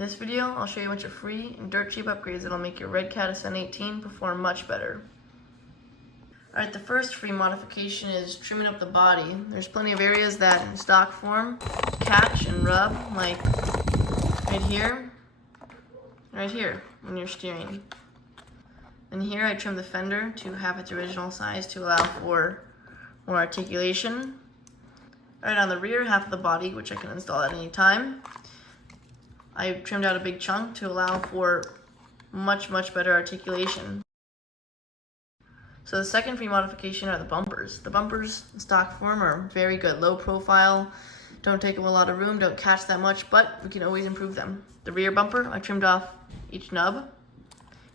In this video, I'll show you a bunch of free and dirt cheap upgrades that'll make your Redcat Ascent 18 perform much better. Alright, the first free modification is trimming up the body. There's plenty of areas that in stock form catch and rub, like right here when you're steering. And here I trimmed the fender to half its original size to allow for more articulation. Alright, on the rear half of the body, which I can install at any time, I trimmed out a big chunk to allow for much better articulation. So the second free modification are the bumpers. The bumpers in stock form are very good, low profile, don't take up a lot of room, don't catch that much, but we can always improve them. The rear bumper, I trimmed off each nub,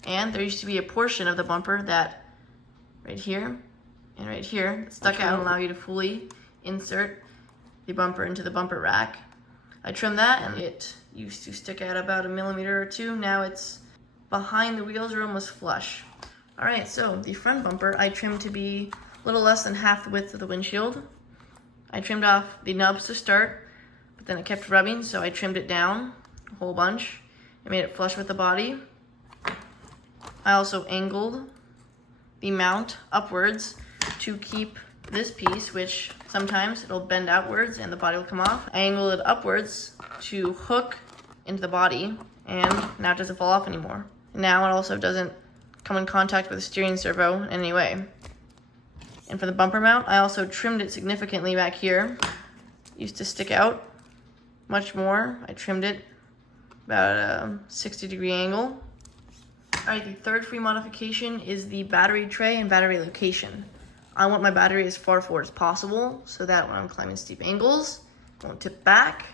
and there used to be a portion of the bumper that right here and right here stuck out and allow you to fully insert the bumper into the bumper rack. I trimmed that and it used to stick out about 1 millimeter or 2. Now it's behind the wheels are almost flush. Alright, so the front bumper I trimmed to be a little less than half the width of the windshield. I trimmed off the nubs to start, but then it kept rubbing, so I trimmed it down a whole bunch and made it flush with the body. I also angled the mount upwards to keep this piece, which sometimes it'll bend outwards and the body will come off. I angled it upwards to hook into the body, and now it doesn't fall off anymore. Now it also doesn't come in contact with the steering servo in any way. And for the bumper mount, I also trimmed it significantly back here. It used to stick out much more. I trimmed it about a 60-degree angle. Alright, the third free modification is the battery tray and battery location. I want my battery as far forward as possible so that when I'm climbing steep angles, it won't tip back.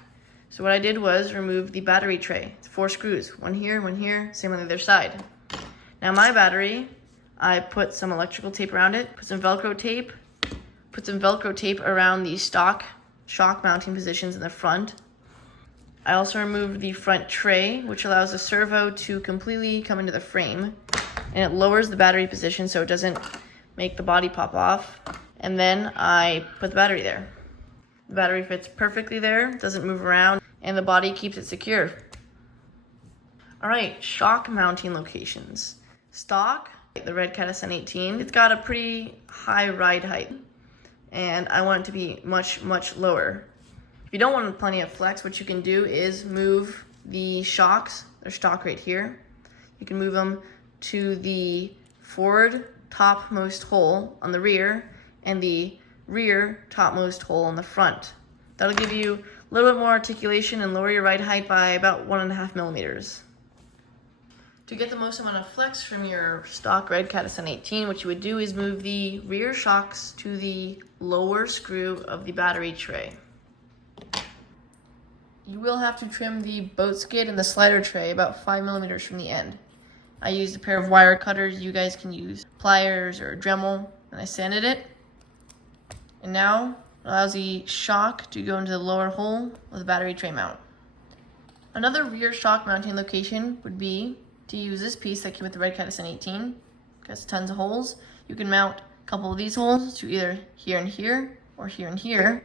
So what I did was remove the battery tray. It's 4 screws, one here, same on the other side. Now my battery, I put some electrical tape around it, put some Velcro tape around the stock shock mounting positions in the front. I also removed the front tray, which allows the servo to completely come into the frame, and it lowers the battery position so it doesn't make the body pop off. And then I put the battery there. The battery fits perfectly there, doesn't move around, and the body keeps it secure. Alright, shock mounting locations. Stock, the Redcat Ascent 18, it's got a pretty high ride height, and I want it to be much lower. If you don't want plenty of flex, what you can do is move the shocks, their stock right here. You can move them to the forward topmost hole on the rear and the rear topmost hole on the front. That'll give you a little bit more articulation and lower your ride height by about 1.5 millimeters. To get the most amount of flex from your stock Redcat Ascent 18, what you would do is move the rear shocks to the lower screw of the battery tray. You will have to trim the boat skid and the slider tray about 5 millimeters from the end. I used a pair of wire cutters. You guys can use pliers or a Dremel, and I sanded it. And now it allows the shock to go into the lower hole of the battery tray mount. Another rear shock mounting location would be to use this piece that came with the Redcat Ascent 18. It has tons of holes. You can mount a couple of these holes to either here and here or here and here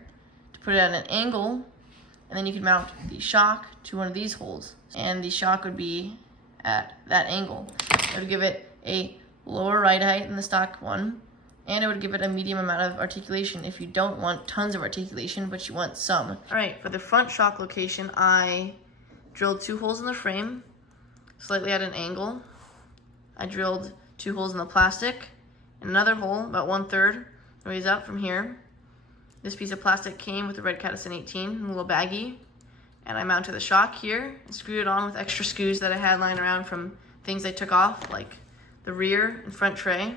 to put it at an angle, and then you can mount the shock to one of these holes, and the shock would be at that angle. It would give it a lower ride height than the stock one, and it would give it a medium amount of articulation if you don't want tons of articulation, but you want some. Alright, for the front shock location, I drilled 2 holes in the frame, slightly at an angle. I drilled 2 holes in the plastic, and another hole about 1/3 ways up from here. This piece of plastic came with the Redcat Ascent 18, a little baggie, and I mounted the shock here and screwed it on with extra screws that I had lying around from things I took off, like the rear and front tray.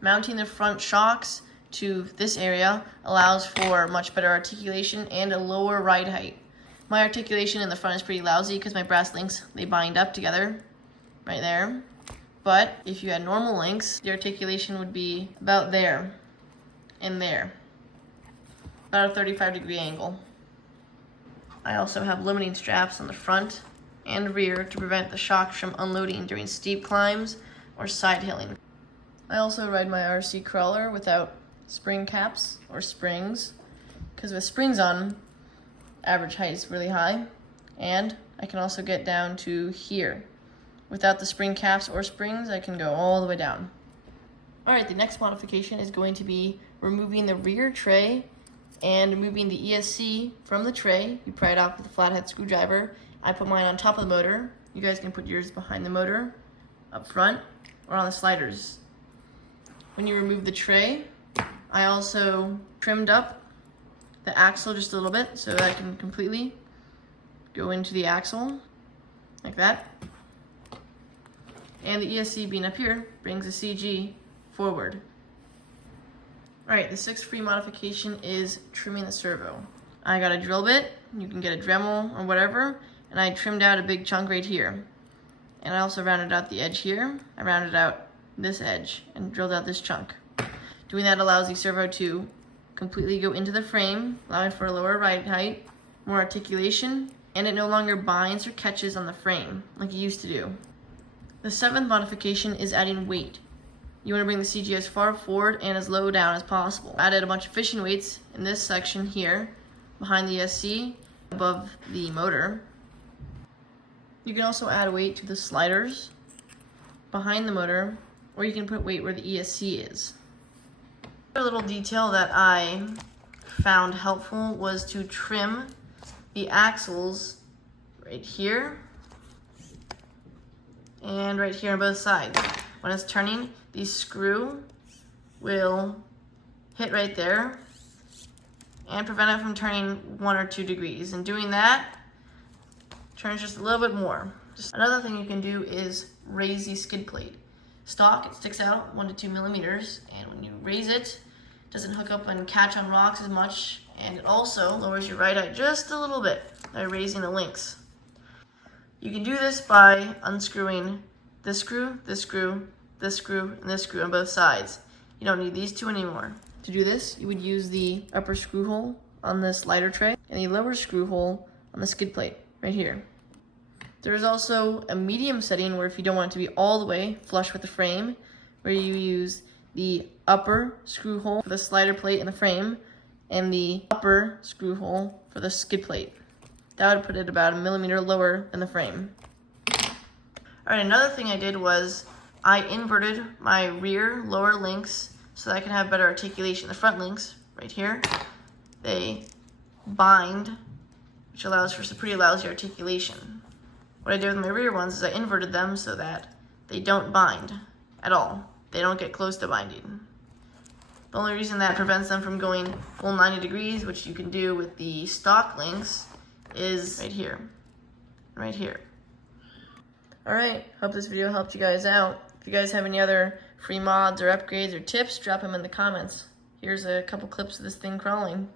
Mounting the front shocks to this area allows for much better articulation and a lower ride height. My articulation in the front is pretty lousy because my brass links, they bind up together right there. But if you had normal links, the articulation would be about there and there, about a 35-degree angle. I also have limiting straps on the front and rear to prevent the shocks from unloading during steep climbs or side hilling. I also ride my RC crawler without spring caps or springs, because with springs on, average height is really high, and I can also get down to here. Without the spring caps or springs, I can go all the way down. Alright, the next modification is going to be removing the rear tray and removing the ESC from the tray. You pry it off with a flathead screwdriver. I put mine on top of the motor. You guys can put yours behind the motor, up front, or on the sliders. When you remove the tray, I also trimmed up the axle just a little bit so that I can completely go into the axle, like that. And the ESC being up here brings the CG forward. Alright, the sixth free modification is trimming the servo. I got a drill bit, you can get a Dremel or whatever, and I trimmed out a big chunk right here. And I also rounded out the edge here. I rounded out this edge and drilled out this chunk. Doing that allows the servo to completely go into the frame, allowing for a lower ride height, more articulation, and it no longer binds or catches on the frame like it used to do. The seventh modification is adding weight. You want to bring the CG as far forward and as low down as possible. I added a bunch of fishing weights in this section here, behind the ESC, above the motor. You can also add weight to the sliders, behind the motor, or you can put weight where the ESC is. Another little detail that I found helpful was to trim the axles right here and right here on both sides. When it's turning, the screw will hit right there and prevent it from turning 1 or 2 degrees. And doing that, turns just a little bit more. Another thing you can do is raise the skid plate. Stock, it sticks out 1 to 2 millimeters, and when you raise it, it doesn't hook up and catch on rocks as much, and it also lowers your ride height just a little bit by raising the links. You can do this by unscrewing this screw, this screw, this screw, and this screw on both sides. You don't need these two anymore. To do this, you would use the upper screw hole on the slider tray and the lower screw hole on the skid plate right here. There is also a medium setting where if you don't want it to be all the way flush with the frame, where you use the upper screw hole for the slider plate in the frame and the upper screw hole for the skid plate. That would put it about 1 millimeter lower than the frame. Alright, another thing I did was I inverted my rear lower links so that I can have better articulation. The front links, right here, they bind, which allows for some pretty lousy articulation. What I did with my rear ones is I inverted them so that they don't bind at all. They don't get close to binding. The only reason that prevents them from going full 90 degrees, which you can do with the stock links, is right here. Right here. Alright, hope this video helped you guys out. If you guys have any other free mods or upgrades or tips, drop them in the comments. Here's a couple clips of this thing crawling.